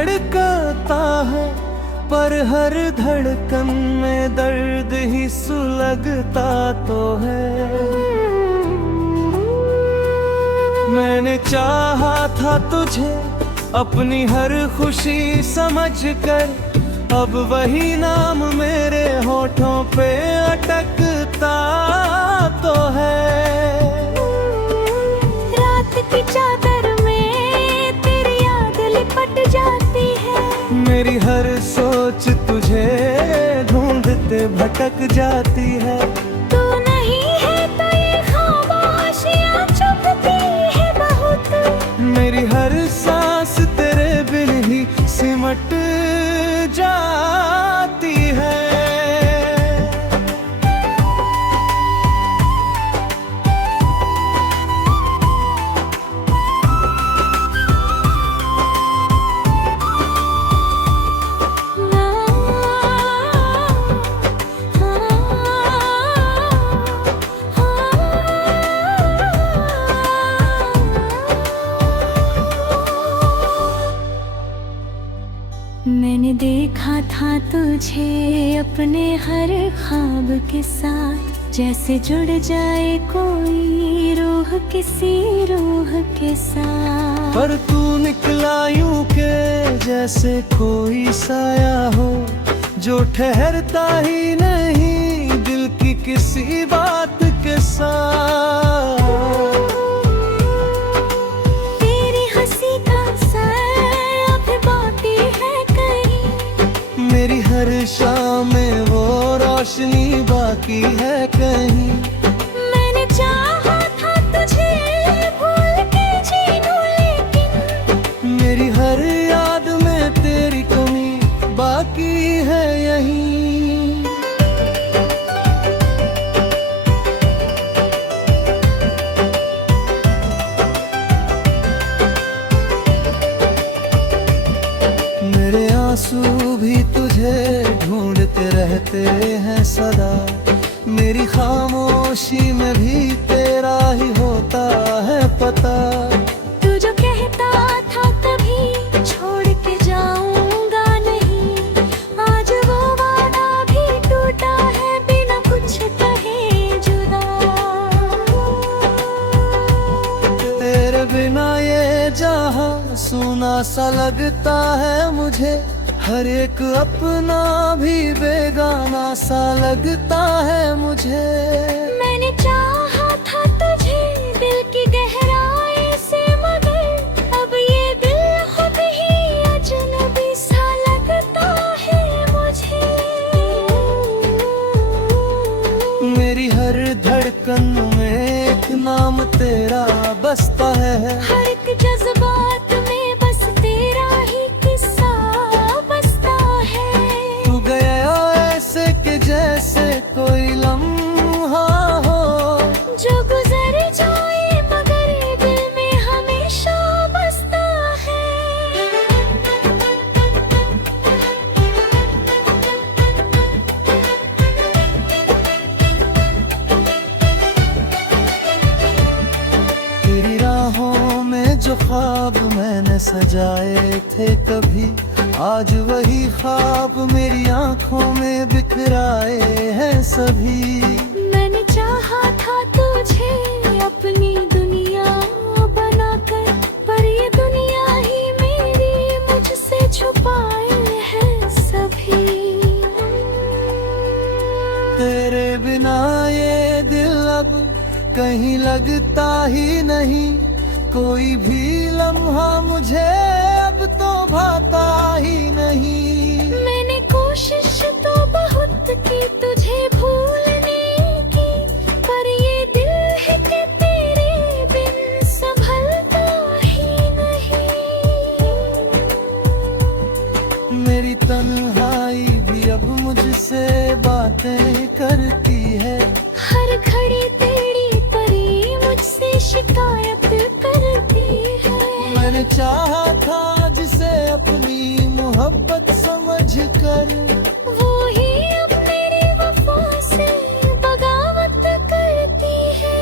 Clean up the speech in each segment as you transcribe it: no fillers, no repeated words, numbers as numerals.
धड़कता है, पर हर धड़कन में दर्द ही सुलगता तो है। मैंने चाहा था तुझे अपनी हर खुशी समझकर, अब वही नाम मेरे होठों पे अटकता तो है। रात की चादर में तेरी याद लिपट जाती है, मेरी हर सोच तुझे ढूंढते भटक जाती है। तू नहीं है तो ये खामोशियां चुभती है बहुत, मेरी हर सांस तेरे बिन ही सिमट जाती है। मैंने देखा था तुझे अपने हर ख्वाब के साथ, जैसे जुड़ जाए कोई रूह किसी रूह के साथ। पर तू निकला यूं के जैसे कोई साया हो, जो ठहरता ही नहीं दिल की किसी बात के साथ। तेरी हंसी का साया भी बाकी है कहीं, मेरी हर शाम में वो रोशनी बाकी है कहीं। मैंने चाहा था तुझे भूल के जी लूं, लेकिन मेरी हर याद में तेरी कमी बाकी है यहीं। मेरे आंसू भी तुझे ढूंढते रहते हैं सदा, मेरी खामोशी में भी तेरा ही होता है पता। तू जो कहता था कभी छोड़ के जाऊंगा नहीं, आज वो वादा भी टूटा है बिना कुछ कहे जुदा। तेरे बिना ये जहां सुना सा लगता है मुझे, हर एक अपना भी बेगाना सा लगता है मुझे। मैंने चाहा था तुझे दिल की गहराई से, मगर अब ये दिल खुद ही अजनबी सा लगता है मुझे। मेरी हर धड़कन में एक नाम तेरा बसता है, हर एक जज्बात में बस तेरा ही किस्सा बसता है। तू गया ऐसे कि जैसे कोई लम्हा हो, जो गुजर जाए मगर दिल में हमेशा बसता है। तेरी राहों में जो ख्वाब मैंने सजाए थे कभी, आज वही ख्वाब मेरी आंखों में बिखराए हैं सभी। मैंने चाहा था तुझे अपनी दुनिया बनाकर, पर ये दुनिया ही मेरी मुझसे छुपाए हैं सभी। तेरे बिना ये दिल अब कहीं लगता ही नहीं, कोई भी लम्हा मुझे अब तो भाता ही नहीं। मैंने कोशिश तो बहुत की तुझे भूलने की, पर ये दिल है कि तेरे बिन संभलता ही नहीं। मेरी तन्हाई भी अब मुझसे बातें करती है, हर घड़ी तेरी परी मुझसे शिकायत करती है। मैंने चाहा था जिसे अपनी मोहब्बत समझ कर, वो ही अब मेरी वफा से बगावत करती है।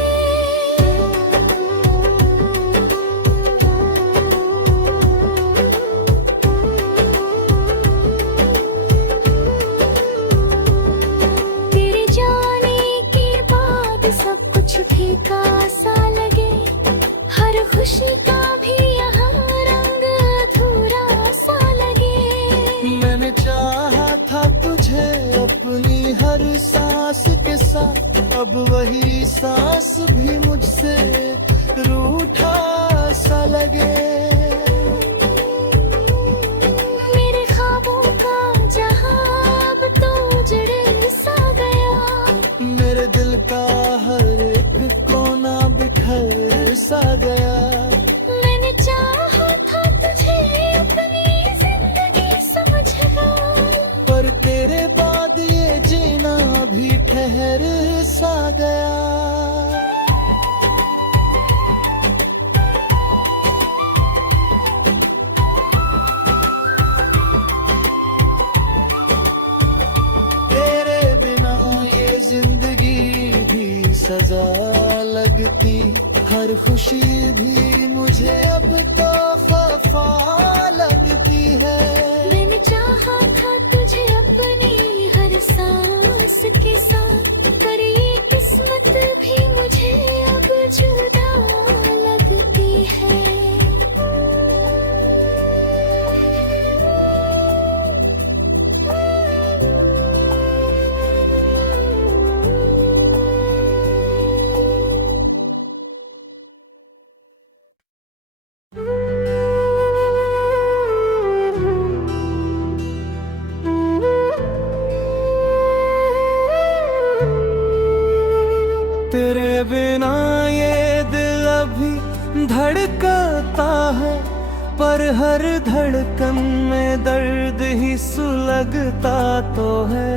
सजा लगती, हर खुशी भी मुझे अब तो खफा लगती है। मैंने चाहा था तुझे अपनी हर सांस के साथ, पर ये किस्मत भी मुझे अब जुदा लगती है। तेरे बिना ये दिल अभी धड़कता है, पर हर धड़कन में दर्द ही सुलगता तो है।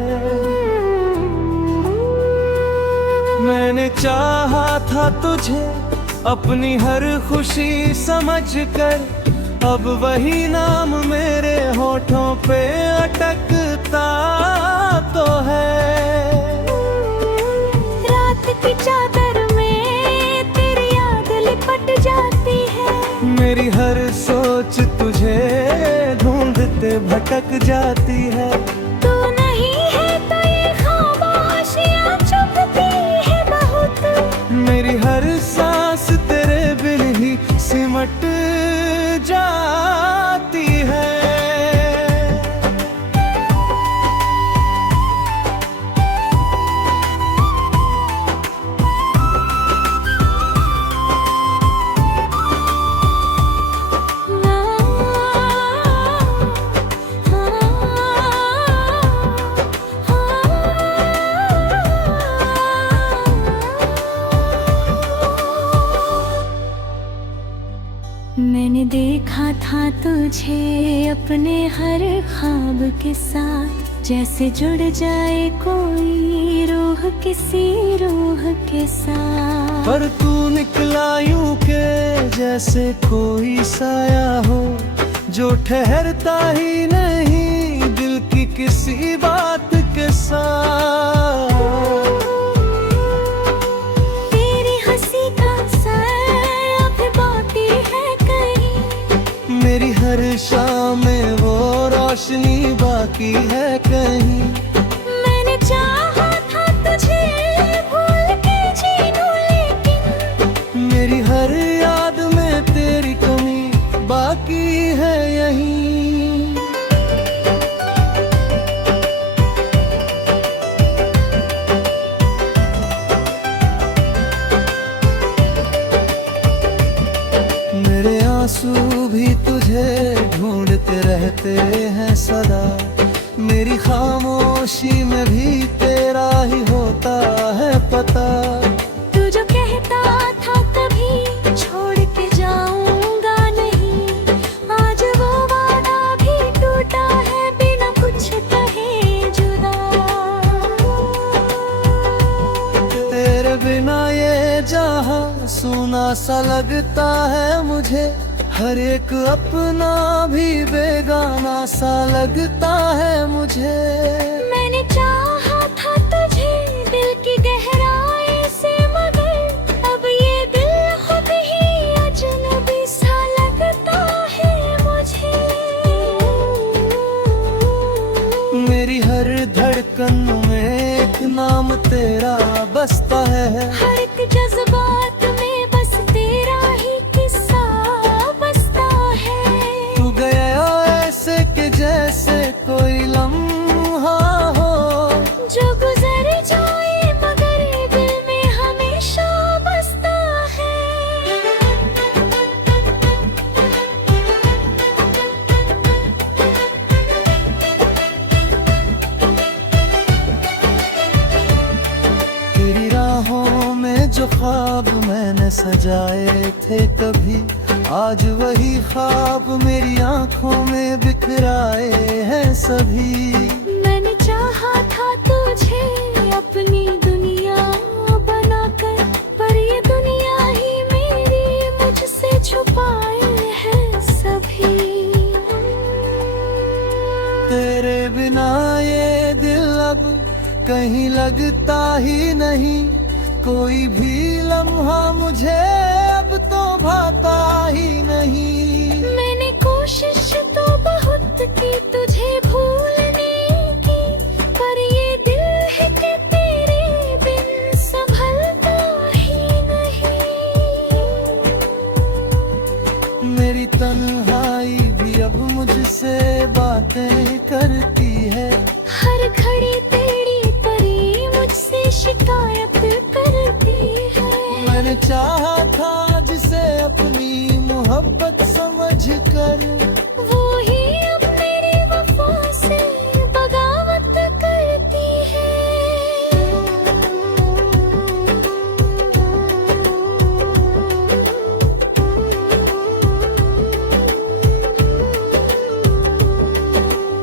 मैंने चाहा था तुझे अपनी हर खुशी समझकर, अब वही नाम मेरे होठों पे अटकता तो है। रात की चादर में तेरी याद लिपट जाती है, मेरी हर सोच तुझे ढूंढते भटक जाती है। तू नहीं है तो ये खामोशियां चुभती है बहुत, मेरी हर सांस तेरे बिन ही सिमट जाती है। मैंने देखा था तुझे अपने हर ख्वाब के साथ, जैसे जुड़ जाए कोई रूह किसी रूह के साथ। पर तू निकला यूं के जैसे कोई साया हो, जो ठहरता ही नहीं दिल की किसी बात के साथ। तेरी हंसी का साया भी बाकी है कहीं, मेरी हर शाम में वो रोशनी बाकी है कहीं। मैंने चाहा था तुझे भूल के जी लूं, लेकिन मेरी हर याद में तेरी कमी बाकी है यहीं। मेरे आंसू भी तुझे ढूंढते रहते हैं सदा, मेरी खामोशी में भी तेरा ही होता है पता। तू जो कहता था कभी छोड़ के जाऊंगा नहीं, आज वो वादा भी टूटा है बिना कुछ कहे जुदा। तेरे बिना ये जहां सूना सा लगता है मुझे, हर एक अपना भी बेगाना सा लगता है मुझे। मैंने चाहा था तुझे दिल की गहराई से, मगर अब ये दिल खुद ही अजनबी सा लगता है मुझे। मेरी हर धड़कन में एक नाम तेरा बसता है, हर एक जज्बात में बस तेरा ही किस्सा बसता है। तू गया ऐसे कि जैसे कोई लम्हा हो, जो गुजर जाए मगर दिल में हमेशा बसता है। तेरी राहों में जो ख्वाब मैंने सजाए थे कभी, आज वही ख्वाब मेरी आंखों में बिखराए हैं सभी। मैंने चाहा था तुझे अपनी दुनिया बनाकर, पर ये दुनिया ही मेरी मुझसे छुपाए हैं सभी। तेरे बिना ये दिल अब कहीं लगता ही नहीं, कोई भी लम्हा मुझे अब तो भाता ही नहीं। मैंने कोशिश तो बहुत की तुझे भूलने की, पर ये दिल है कि तेरे बिन संभलता ही नहीं। मेरी तन्हाई भी अब मुझसे बातें करती है। हर घड़ी तेरी परी मुझसे शिकायत करती है। मैंने चाहा था जिसे अपनी मोहब्बत समझकर, वो ही अब मेरी वफा से बगावत करती है।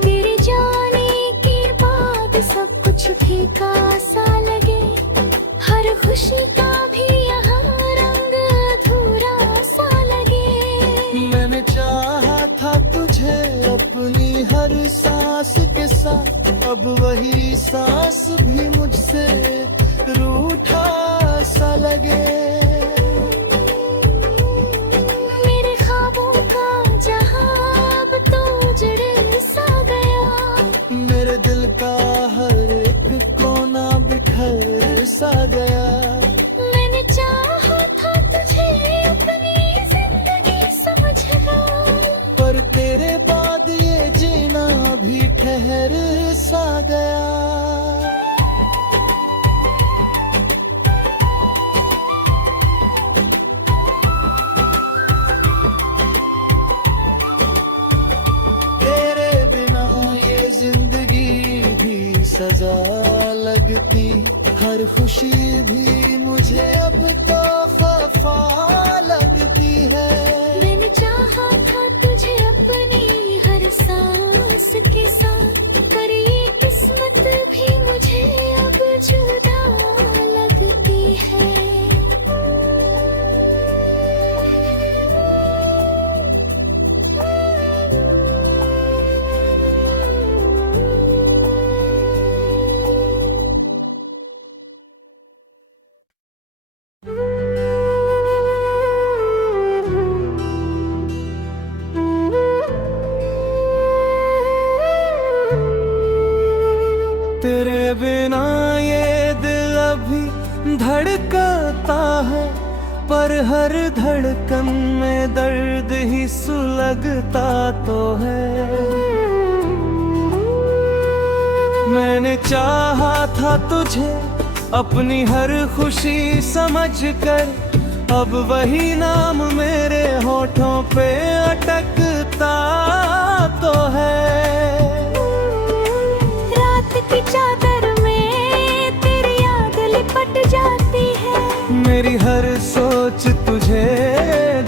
तेरे जाने के बाद सब कुछ फीका सा लगे, हर खुशी का भी यहाँ रंग अधूरा सा लगे। मैंने चाहा था तुझे अपनी हर सांस के साथ, अब वही सांस भी मुझसे रूठा सा लगे। मेरे ख्वाबों का जहां अब तो उजड़ सा गया। मेरे दिल का हर एक कोना बिखर सा गया। मैंने चाहा था तुझे अपनी जिंदगी समझना, पर तेरे बाद ये जीना भी ठहर सा गया। तेरे बिना ये जिंदगी भी सजा लगती, हर खुशी भी मुझे अब तो खफा लगती है। मैंने चाहा था तुझे अपनी हर सांस के साथ, पर ये किस्मत भी मुझे अब जुदा लगती है। तेरे बिना ये दिल अभी धड़कता है, पर हर धड़कन में दर्द ही सुलगता तो है। मैंने चाहा था तुझे अपनी हर खुशी समझकर, अब वही नाम मेरे होठों पे अटकता तो है। रात की चादर में तेरी याद लिपट जाती है। मेरी हर सोच तुझे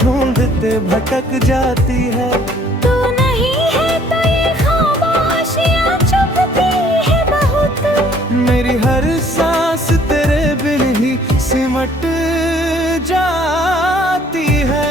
ढूंढते भटक जाती है। तू नहीं है तो ये खामोशियां चुभती है बहुत। मेरी हर सांस तेरे बिन ही सिमट जाती है।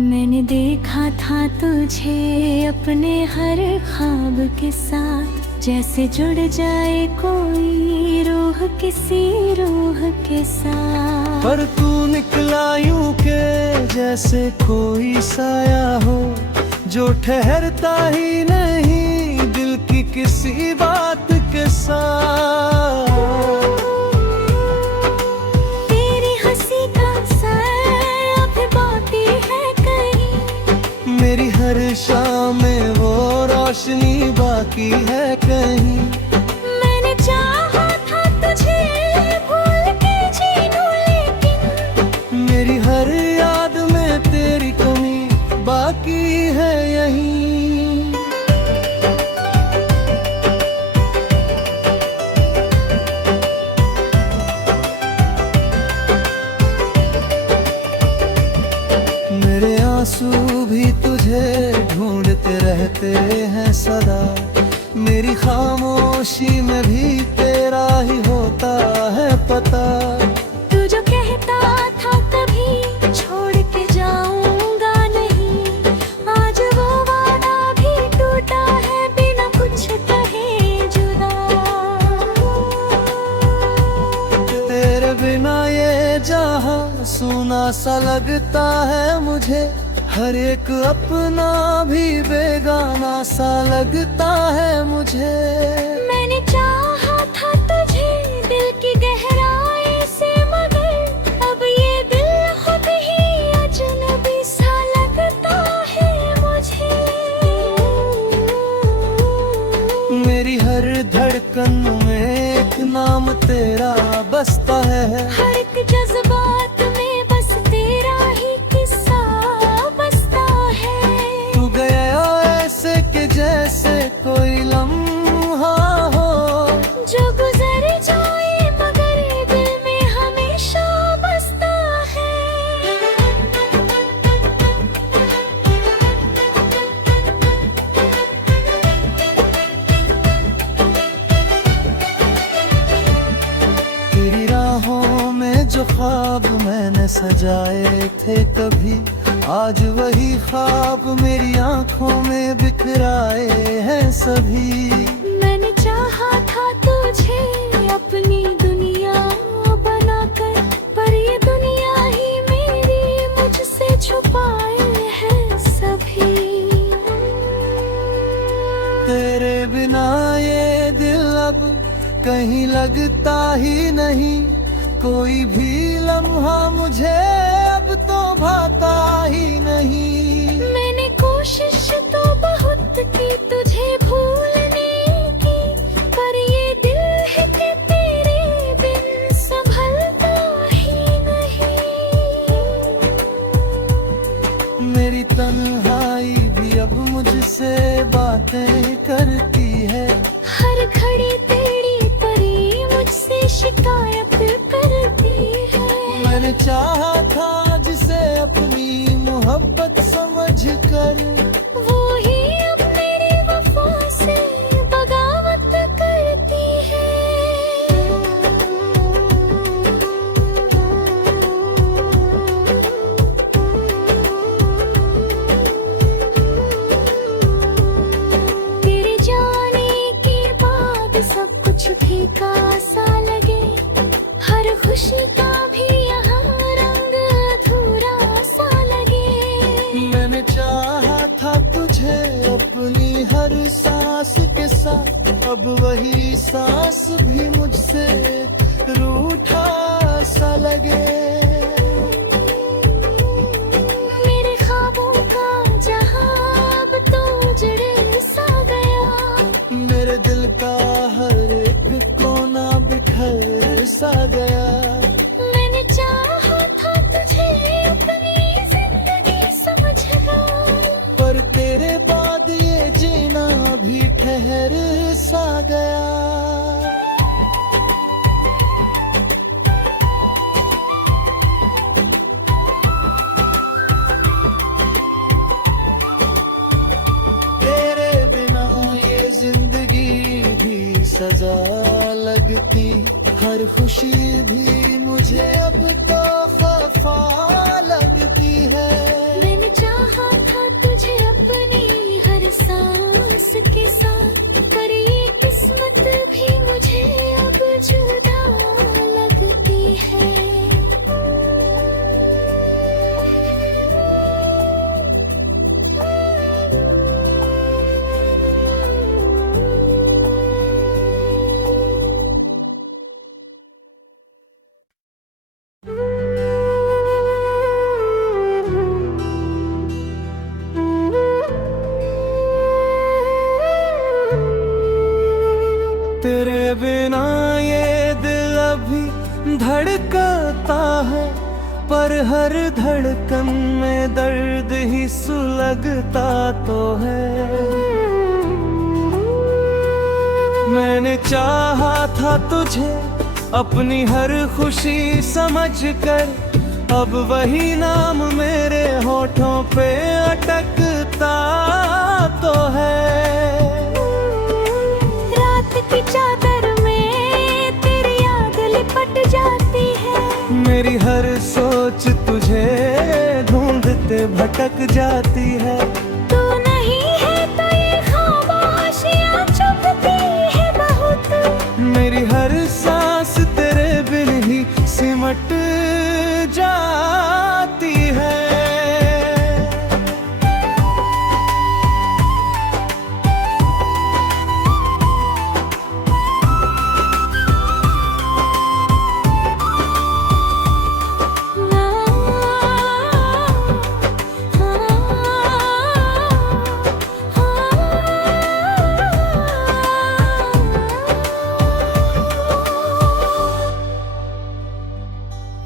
मैंने देखा था तुझे अपने हर ख्वाब के साथ, जैसे जुड़ जाए कोई रूह किसी रूह के साथ। पर तू निकला यूं के जैसे कोई साया हो, जो ठहरता ही नहीं दिल की किसी बात के साथ। तेरी हंसी का साया भी बाकी है कहीं, मेरी हर शाम में वो रोशनी बाकी है कहीं। मैंने चाहा था तुझे भूल के जी लूं, लेकिन मेरी हर याद में तेरी कमी बाकी है यहीं। रहते हैं सदा। मेरी खामोशी में भी तेरा ही होता है पता। तू जो कहता था कभी छोड़ के जाऊंगा नहीं, आज वो वादा भी टूटा है बिना कुछ कहे जुदा। तेरे बिना ये जहां सूना सा लगता है मुझे, हर एक अपना भी बेगाना सा लगता है मुझे। मैंने चाहा था तुझे दिल की गहराई से, मगर अब ये दिल खुद ही अजनबी सा लगता है मुझे। मेरी हर धड़कन में एक नाम तेरा बसता है। हर एक जज्बात में बस तेरा ही किस्सा बसता है। तू गया ऐसे कि जैसे कोई लम्हा हो, जो गुजर जाए मगर दिल में हमेशा बसता है। तेरी राहों में जो ख्वाब मैंने सजाए थे कभी, आज वही ख्वाब मेरी आंखों में बिखराए हैं सभी। मैंने चाहा था तुझे अपनी दुनिया बनाकर, पर ये दुनिया ही मेरी मुझसे छुपाए हैं सभी। तेरे बिना ये दिल अब कहीं लगता ही नहीं, कोई भी लम्हा मुझे अब तो भाता ही नहीं। मैंने कोशिश तो बहुत की तुझे भूलने की, पर ये दिल है कि तेरे बिन संभलता ही नहीं। मेरी तन्हाई भी अब मुझसे बातें करती है। हर घड़ी तेरी परी मुझसे शिकायत करती है। मैंने चाहा था जिसे अपनी मोहब्बत समझकर, वो ही अब मेरी वफा से बगावत करती है। तेरे जाने के बाद सब कुछ फीका सा लगे, हर खुशी का भी यहाँ रंग अधूरा सा लगे। मैंने चाहा था तुझे अपनी हर सांस के साथ, अब वही सांस भी मुझसे रूठा सा लगे। मेरे ख्वाबों का जहां अब तो उजड़ सा गया। मेरे दिल का हर एक कोना बिखर सा गया। मैंने चाहा था तुझे अपनी जिंदगी समझना, पर तेरे बाद ये जीना भी ठहर सा गया। तेरे बिना ये जिंदगी भी सजा लगती, हर खुशी भी मुझे अब तो खफा लगती है। मैंने चाहा था तुझे अपनी हर सांस के साथ, पर ये किस्मत भी मुझे अब जुदा लगती है। तेरे बिना ये दिल अभी धड़कता है, पर हर धड़कन में दर्द ही सुलगता तो है। मैंने चाहा था तुझे अपनी हर खुशी समझकर, अब वही नाम मेरे होठों पे अटकता लगता तो है। रात की चादर में तेरी याद लिपट जाती है। मेरी हर सोच तुझे ढूंढते भटक जाती है। तू नहीं है तो ये खामोशियां चुभती है बहुत। मेरी हर सांस तेरे बिन ही सिमट जाती है।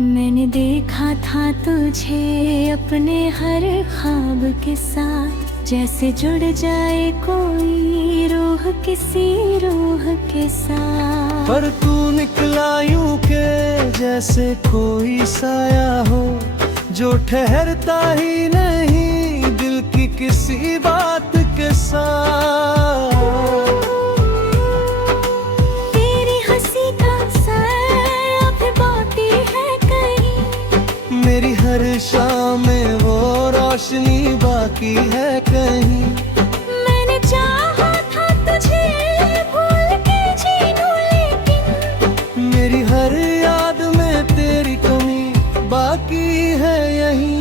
मैंने देखा था तुझे अपने हर ख्वाब के साथ, जैसे जुड़ जाए कोई रूह किसी रूह के साथ। पर तू निकला यूं के जैसे कोई साया हो, जो ठहरता ही नहीं दिल की किसी बात के साथ। तेरी हंसी का साया भी बाकी है कहीं। मेरी हर शाम में वो रोशनी बाकी है कहीं। मैंने चाहा था तुझे भूल के जी लूं, लेकिन मेरी हर याद में तेरी कमी बाकी है यहीं।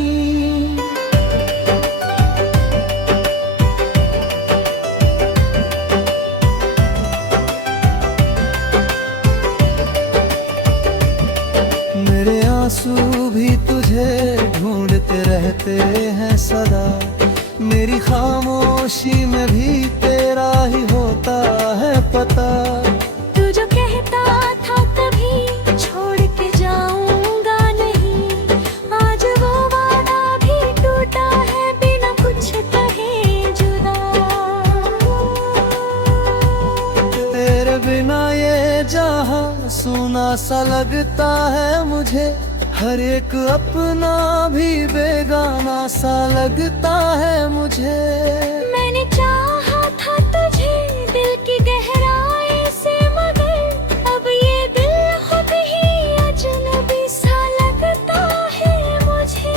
मेरे आंसू भी तुझे ढूंढते रहते हैं सदा। मेरी खामोशी में भी तेरा ही होता है पता। तू जो कहता था कभी छोड़ के जाऊंगा नहीं, आज वो वादा भी टूटा है बिना कुछ कहे जुदा। तेरे बिना ये जहां सुना सा लगता है मुझे। हर एक अपना भी बेगाना सा लगता है मुझे। मैंने चाहा था तुझे दिल की गहराई से, मगर अब ये दिल खुद ही अजनबी सा लगता है मुझे।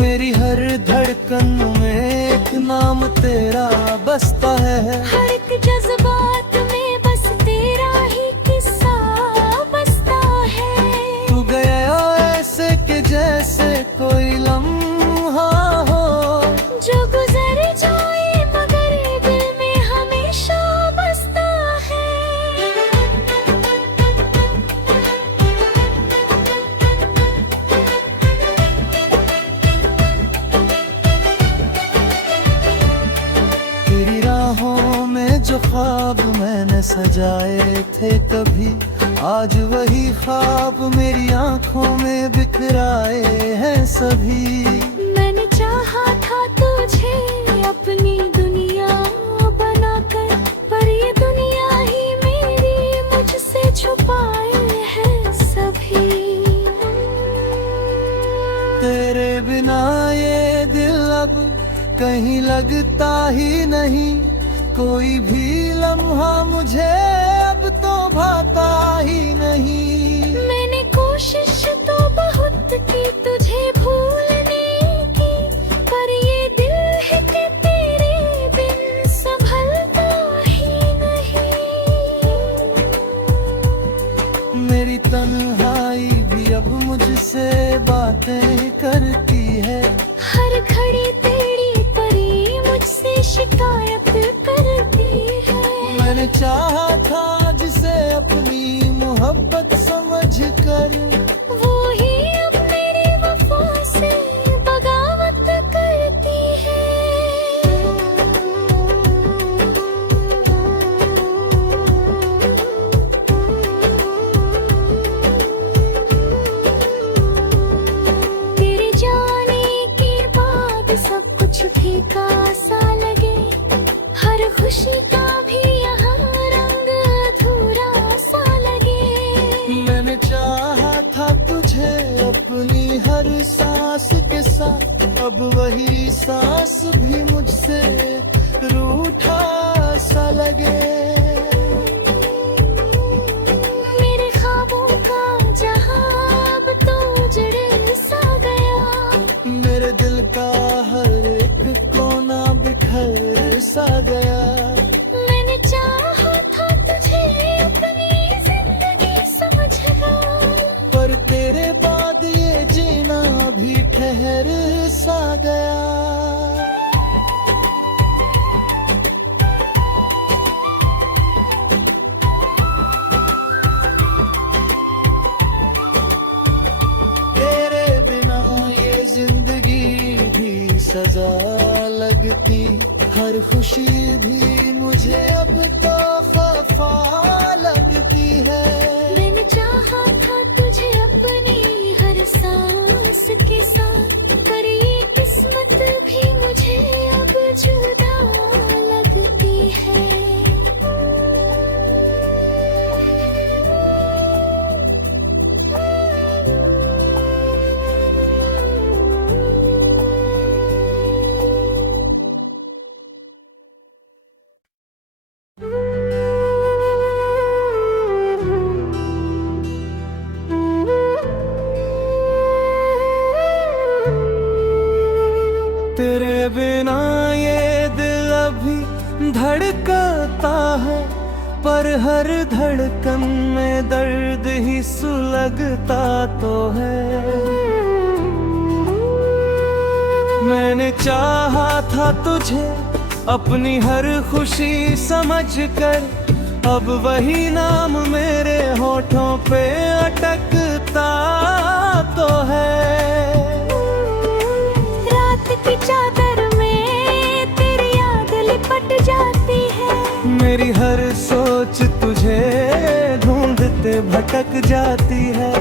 मेरी हर धड़कन में एक नाम तेरा बसता है। हर एक जज्बात में बस तेरा ही किस्सा बसता है। तू गया ऐसे कि जैसे कोई लम्हा हो, जो गुजर जाए मगर दिल में हमेशा बसता है। तेरी राहों में जो ख्वाब मैंने सजाए थे कभी, आज वही ख्वाब मेरी आंखों में बिखराए हैं सभी। मैंने चाहा था तुझे अपनी दुनिया बनाकर, पर ये दुनिया ही मेरी मुझसे छुपाए हैं सभी। तेरे बिना ये दिल अब कहीं लगता ही नहीं। कोई भी लम्हा मुझे अब तो भाता ही नहीं। मैंने कोशिश तो बहुत की तुझे भूलने की, पर ये दिल है कि तेरे बिन संभलता ही नहीं। मेरी तन्हाई भी अब मुझसे बातें करती है। हर घड़ी तेरी परी मुझसे शिकायत करती है। मैंने चाहा था जिसे अपनी मोहब्बत समझ कर, वो ही अब मेरी वफा से बगावत करती है। तेरे जाने के बाद सब कुछ फीका सा लगे, हर खुशी का भी यहाँ रंग अधूरा सा लगे। मैंने चाहा था तुझे सजा लगती, हर खुशी भी मुझे अब तो खफा लगती है। मैंने चाहा था तुझे अपनी हर सांस के साथ, पर ये किस्मत भी मुझे अब जुदा लगती है। तेरे बिना ये दिल अभी धड़कता है, पर हर धड़कन में दर्द ही सुलगता तो है। मैंने चाहा था तुझे अपनी हर खुशी समझकर, अब वही नाम मेरे होठों पे अटकता तो है। रात की चादर में तेरी याद लिपट जाती है, मेरी हर सोच तुझे ढूंढते भटक जाती है।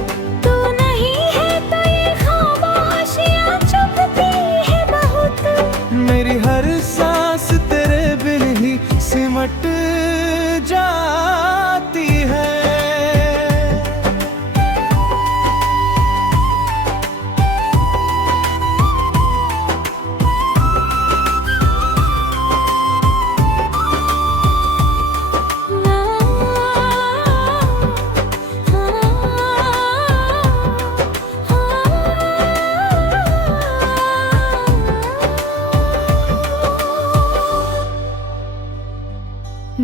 तू नहीं है तो ये खामोशियां चुभती है बहुत, मेरी हर सांस तेरे बिन ही सिमट जाती है।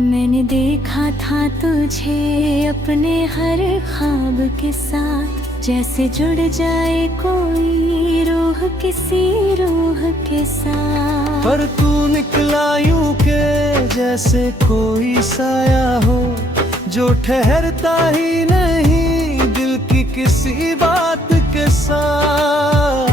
मैंने देखा था तुझे अपने हर ख्वाब के साथ, जैसे जुड़ जाए कोई रूह किसी रूह के साथ। पर तू निकला यूं के जैसे कोई साया हो, जो ठहरता ही नहीं दिल की किसी बात के साथ।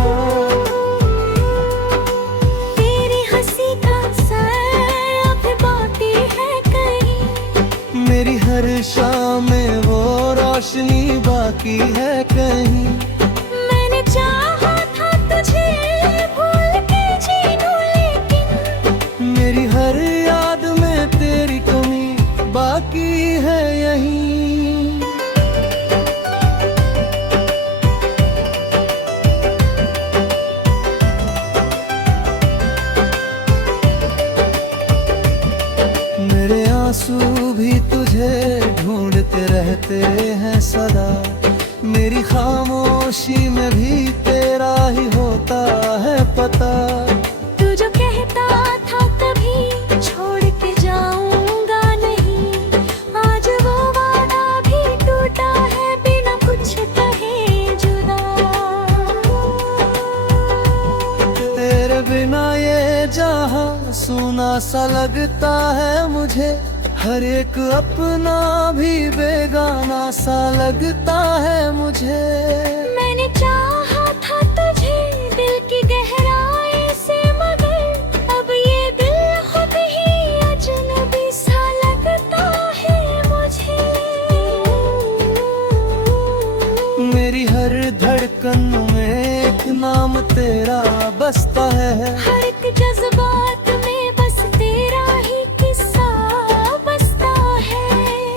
तेरी हंसी का साया भी बाकी है कहीं, मेरी हर शाम में वो रोशनी बाकी है कहीं। मैंने चाहा था तुझे भूल के जी लूं, लेकिन मेरी हर याद में तेरी कमी बाकी है यहीं। मेरे आंसू भी तुझे ढूंढते रहते हैं सदा, मेरी खामोशी में भी तेरा ही होता है पता। तू जो कहता था कभी छोड़ के जाऊंगा नहीं, आज वो वादा भी टूटा है बिना कुछ कहे जुदा। तेरे बिना ये जहां सूना सा लगता है मुझे, हर एक अपना भी बेगाना सा लगता है मुझे। मैंने चाहा था तुझे दिल की गहराई से, मगर अब ये दिल खुद ही अजनबी सा लगता है मुझे। मेरी हर धड़कन में एक नाम तेरा बसता है, हर एक जज्बात में बस तेरा ही किस्सा बसता है।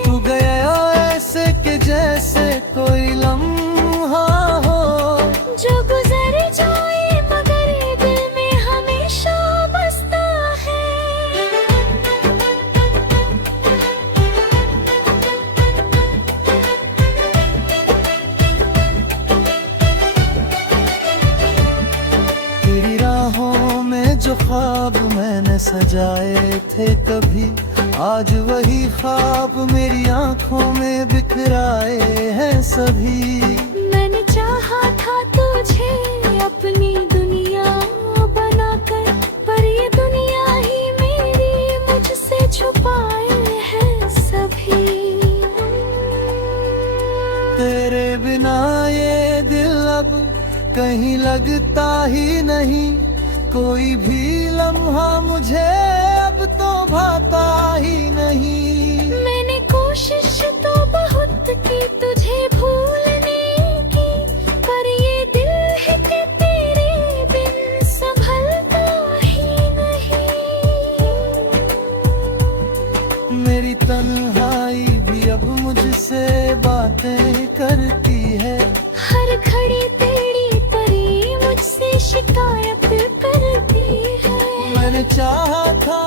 तू गया ऐसे कि जैसे कोई लम्हा हो, जो गुजर जाए मगर दिल में हमेशा बसता है। तेरी राहों में जो ख्वाब मैंने सजाए थे कभी, आज वही ख्वाब मेरी आंखों में बिखराए हैं सभी। मैंने चाहा था तुझे अपनी दुनिया बनाकर, पर ये दुनिया ही मेरी मुझसे छुपाए हैं सभी। तेरे बिना ये दिल अब कहीं लगता ही नहीं, कोई भी लम्हा मुझे अब तो भाता ही नहीं। मैंने कोशिश तो बहुत की तुझे भूलने की, पर ये दिल है कि तेरे बिन संभलता ही नहीं। मेरी तन्हाई भी अब मुझसे बातें करती है। हर घड़ी तेरी परी मुझसे शिकायत करती है। मैंने चाहा था